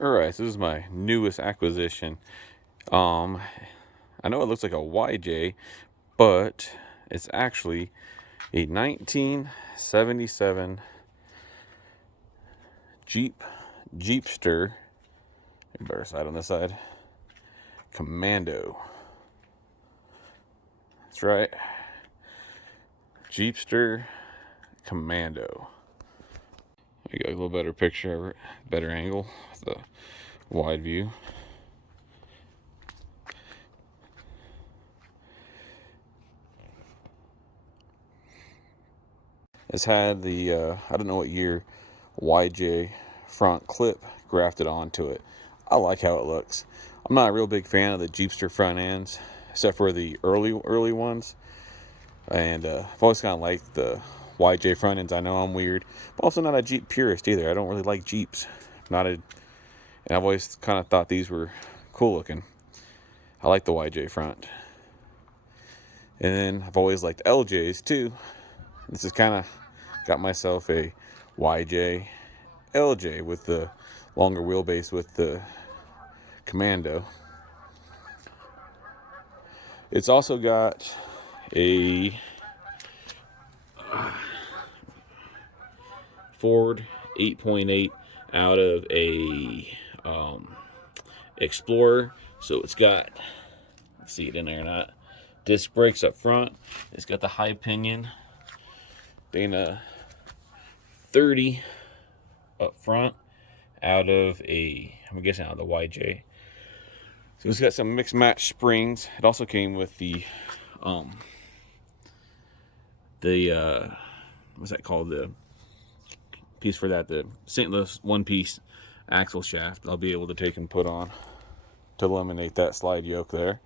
Alright, so this is my newest acquisition. Um, I know it looks like a YJ, but it's actually a 1977 Jeep Jeepster, better side on this side, Commando. That's right, Jeepster Commando. There you go, a little better picture of it, better angle, the wide view. It's had the, I don't know what year, YJ front clip grafted onto it. I like how it looks. I'm not a real big fan of the Jeepster front ends, except for the early ones. And I've always kind of liked the YJ front ends. I know I'm weird, but also not a Jeep purist either. I don't really like Jeeps. Not a, and I've always kind of thought these were cool looking. I like the YJ front. And then I've always liked LJs too. This is kind of got myself a YJ LJ with the longer wheelbase with the Commando. It's also got a Ford 8.8 out of a Explorer. So it's got, see it in there or not, disc brakes up front. It's got the high pinion Dana 30 up front out of a, I'm guessing out of the YJ. So it's got some mixed match springs. It also came with the what's that called, the piece for that, the St. Louis one piece axle shaft I'll be able to take and put on to eliminate that slide yoke there.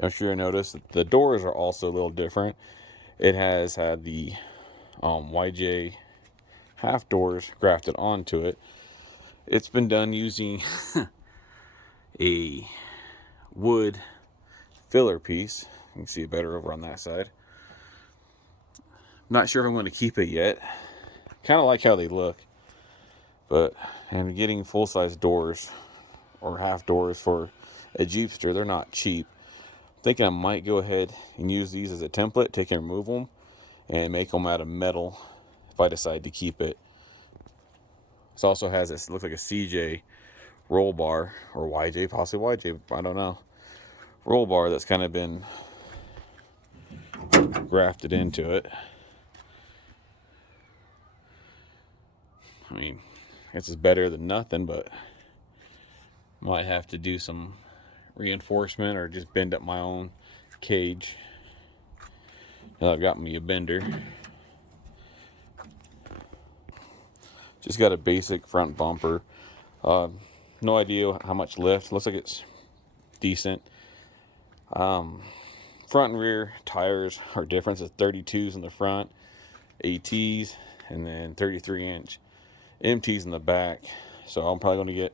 I'm sure you noticed that the doors are also a little different. It has had the YJ half doors grafted onto it. It's been done using a wood filler piece. You can see it better over on that side. Not sure if I'm going to keep it yet. Kind of like how they look, but and getting full-size doors or half doors for a Jeepster, they're not cheap. I'm thinking I might go ahead and use these as a template, take and remove them, and make them out of metal if I decide to keep it. This also has this, looks like a CJ roll bar, or YJ, possibly YJ, I don't know. Roll bar that's kind of been grafted into it. I mean, I guess it's better than nothing, but might have to do some reinforcement or just bend up my own cage. Now I've got me a bender. Just got a basic front bumper. No idea how much lift. Looks like it's decent. Front and rear tires are different. It's 32s in the front, ATs, and then 33-inch MTs in the back. So I'm probably going to get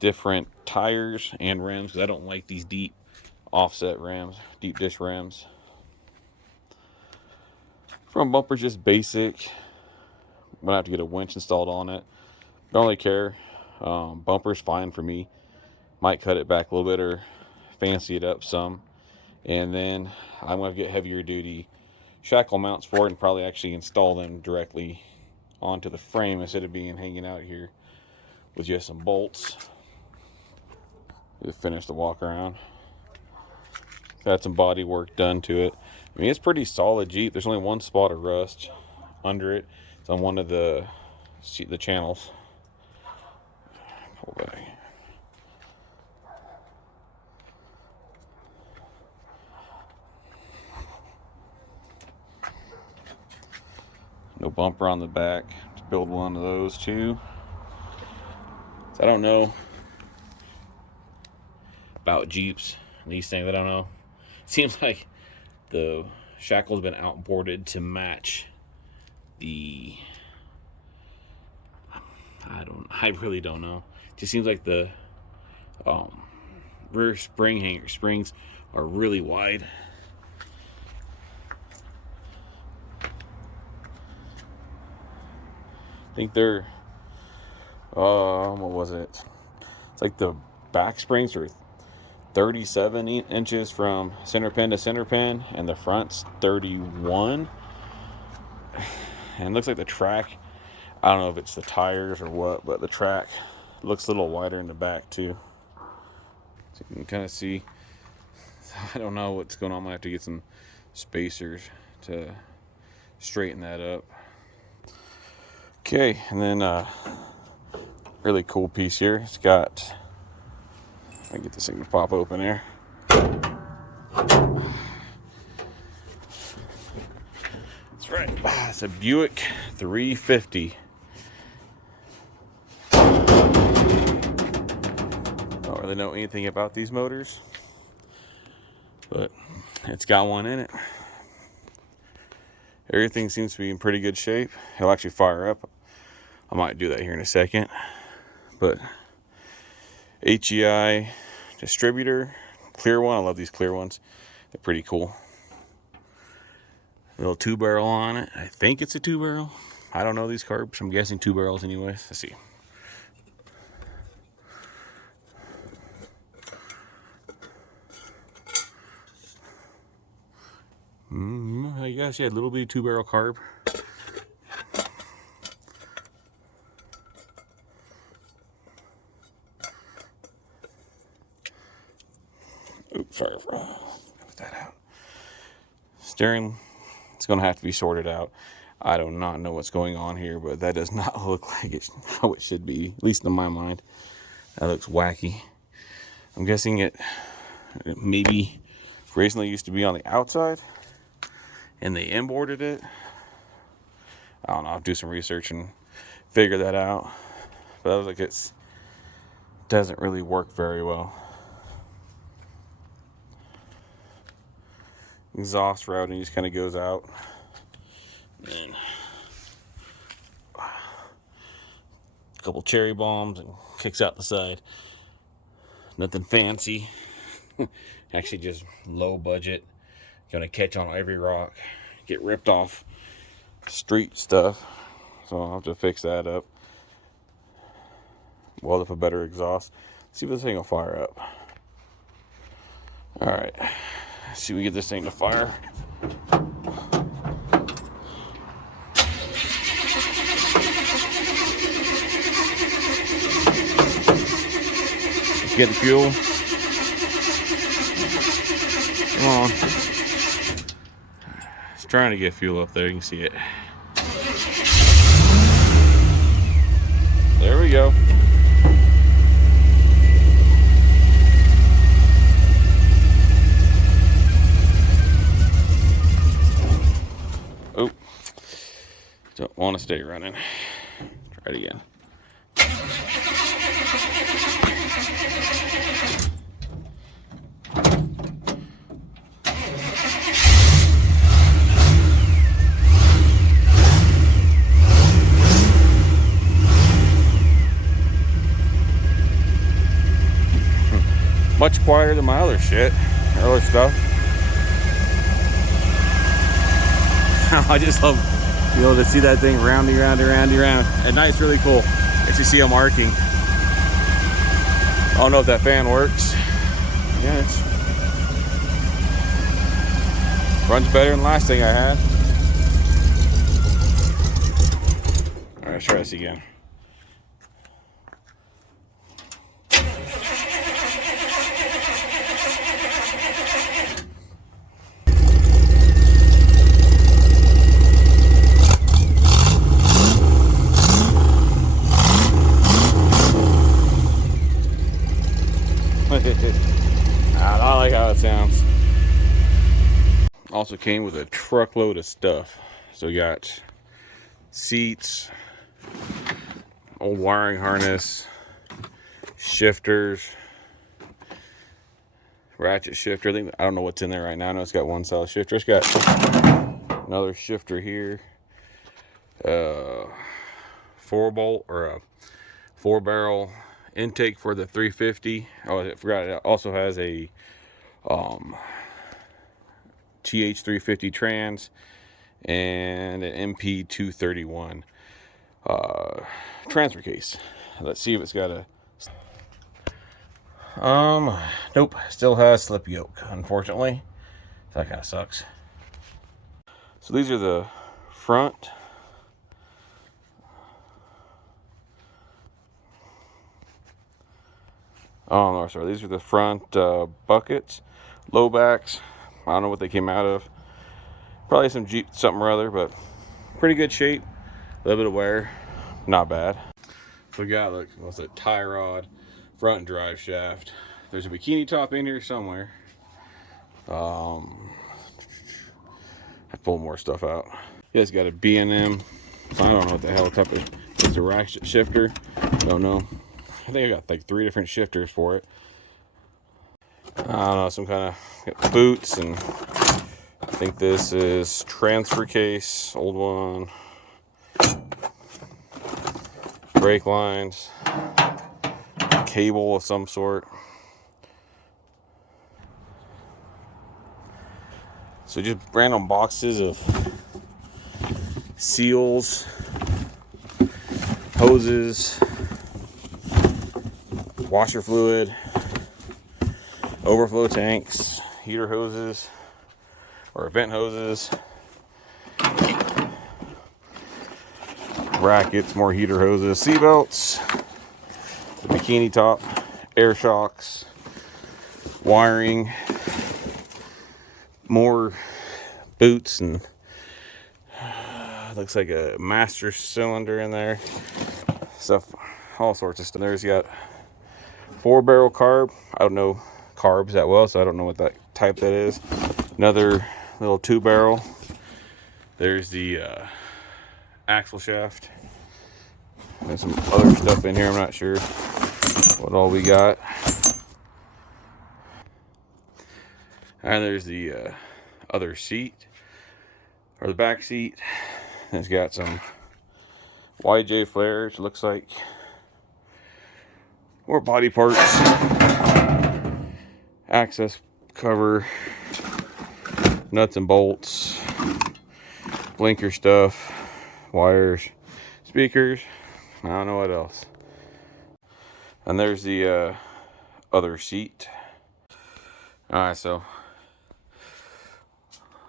different tires and rims because I don't like these deep offset rims, deep dish rims. Front bumper's just basic. I'm gonna have to get a winch installed on it. Don't really care. Bumper's fine for me. Might cut it back a little bit or fancy it up some. And then I'm gonna get heavier duty shackle mounts for it and probably actually install them directly onto the frame instead of being hanging out here with just some bolts. Just finish the walk around. Got some body work done to it. I mean, it's pretty solid Jeep. There's only one spot of rust under it. It's on one of the channels. Pull back. No bumper on the back. Let's build one of those too. So I don't know about Jeeps. These things, I don't know. Seems like the shackle's been outboarded to match the, I really don't know. It just seems like the rear springs are really wide. I think they're What was it? It's like the back springs are 37 inches from center pin to center pin, and the front's 31. And it looks like the track, I don't know if it's the tires or what, but the track looks a little wider in the back too. So you can kind of see. I don't know what's going on. I'm gonna have to get some spacers to straighten that up. Okay, and then really cool piece here. It's got, I get this thing to pop open here. That's right. It's a Buick 350. Don't really know anything about these motors, but it's got one in it. Everything seems to be in pretty good shape. It'll actually fire up. I might do that here in a second. But HEI distributor, clear one. I love these clear ones. They're pretty cool. Little 2-barrel on it. I think it's a 2-barrel. I don't know these carbs. I'm guessing 2 barrels anyways. Let's see. I guess, yeah, a little bit 2-barrel carb. Oops, sorry for put that out. Steering, it's going to have to be sorted out. I do not know what's going on here, but that does not look like it's how it should be, at least in my mind. That looks wacky. I'm guessing it maybe recently used to be on the outside and they inboarded it. I don't know, I'll do some research and figure that out. But that was like it doesn't really work very well. Exhaust routing just kind of goes out. And a couple cherry bombs and kicks out the side. Nothing fancy. Actually just low budget. Gonna catch on every rock. Get ripped off street stuff. So I'll have to fix that up. Weld up a better exhaust. See if this thing will fire up. Alright. See if we get this thing to fire. Let's get the fuel. Come on. It's trying to get fuel up there. You can see it. There we go. Oh, don't want to stay running. Try it again. Much quieter than my other shit, other stuff. I just love being able to see that thing roundy, roundy, roundy, round. At night, it's really cool. Actually see them arcing. I don't know if that fan works. Yeah, it's runs better than the last thing I had. All right, let's try this again. I like how it sounds. Also came with a truckload of stuff. So we got seats, old wiring harness, shifters, ratchet shifter. I don't know what's in there right now. I know it's got one solid shifter. It's got another shifter here. 4-bolt or a 4-barrel intake for the 350. Oh, I forgot it also has a TH350 trans and an MP231. transfer case. Let's see if it's got a... Nope, still has slip yoke, unfortunately. That kind of sucks. So these are the front. Oh no, sorry. These are the front buckets, low backs. I don't know what they came out of. Probably some Jeep something or other, but pretty good shape. A little bit of wear, not bad. So we got, look, what's it? Tie rod, front drive shaft. There's a bikini top in here somewhere. I pull more stuff out. Yeah, it's got a B&M. I don't know what the hell type of. It's a rack shifter. Don't know. I think I got like 3 different shifters for it. I don't know, some kind of boots, and I think this is transfer case, old one. Brake lines, cable of some sort. So just random boxes of seals, hoses, washer fluid, overflow tanks, heater hoses or vent hoses, brackets, more heater hoses, seat belts, the bikini top, air shocks, wiring, more boots, and looks like a master cylinder in there. Stuff, all sorts of stuff. There's got 4-barrel carb. I don't know carbs that well, so I don't know what that type that is. Another little 2-barrel. There's the axle shaft. There's some other stuff in here. I'm not sure what all we got. And there's the other seat, or the back seat. It's got some YJ flares, looks like, more body parts, access cover, nuts and bolts, blinker stuff, wires, speakers. I don't know what else. And there's the other seat. All right, so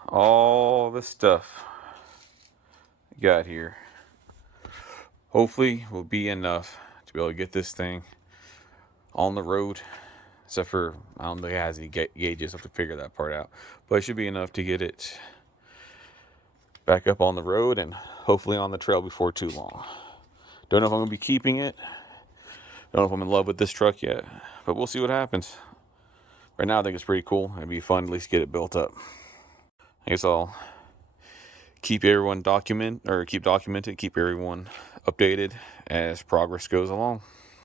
all the stuff got here hopefully will be enough to be able to get this thing on the road, except for I don't think it has any gauges. I have to figure that part out, but it should be enough to get it back up on the road and hopefully on the trail before too long. Don't know if I'm gonna be keeping it. Don't know if I'm in love with this truck yet, but we'll see what happens. Right now I think it's pretty cool. It'd be fun to at least get it built up. I guess I'll keep everyone keep everyone updated as progress goes along.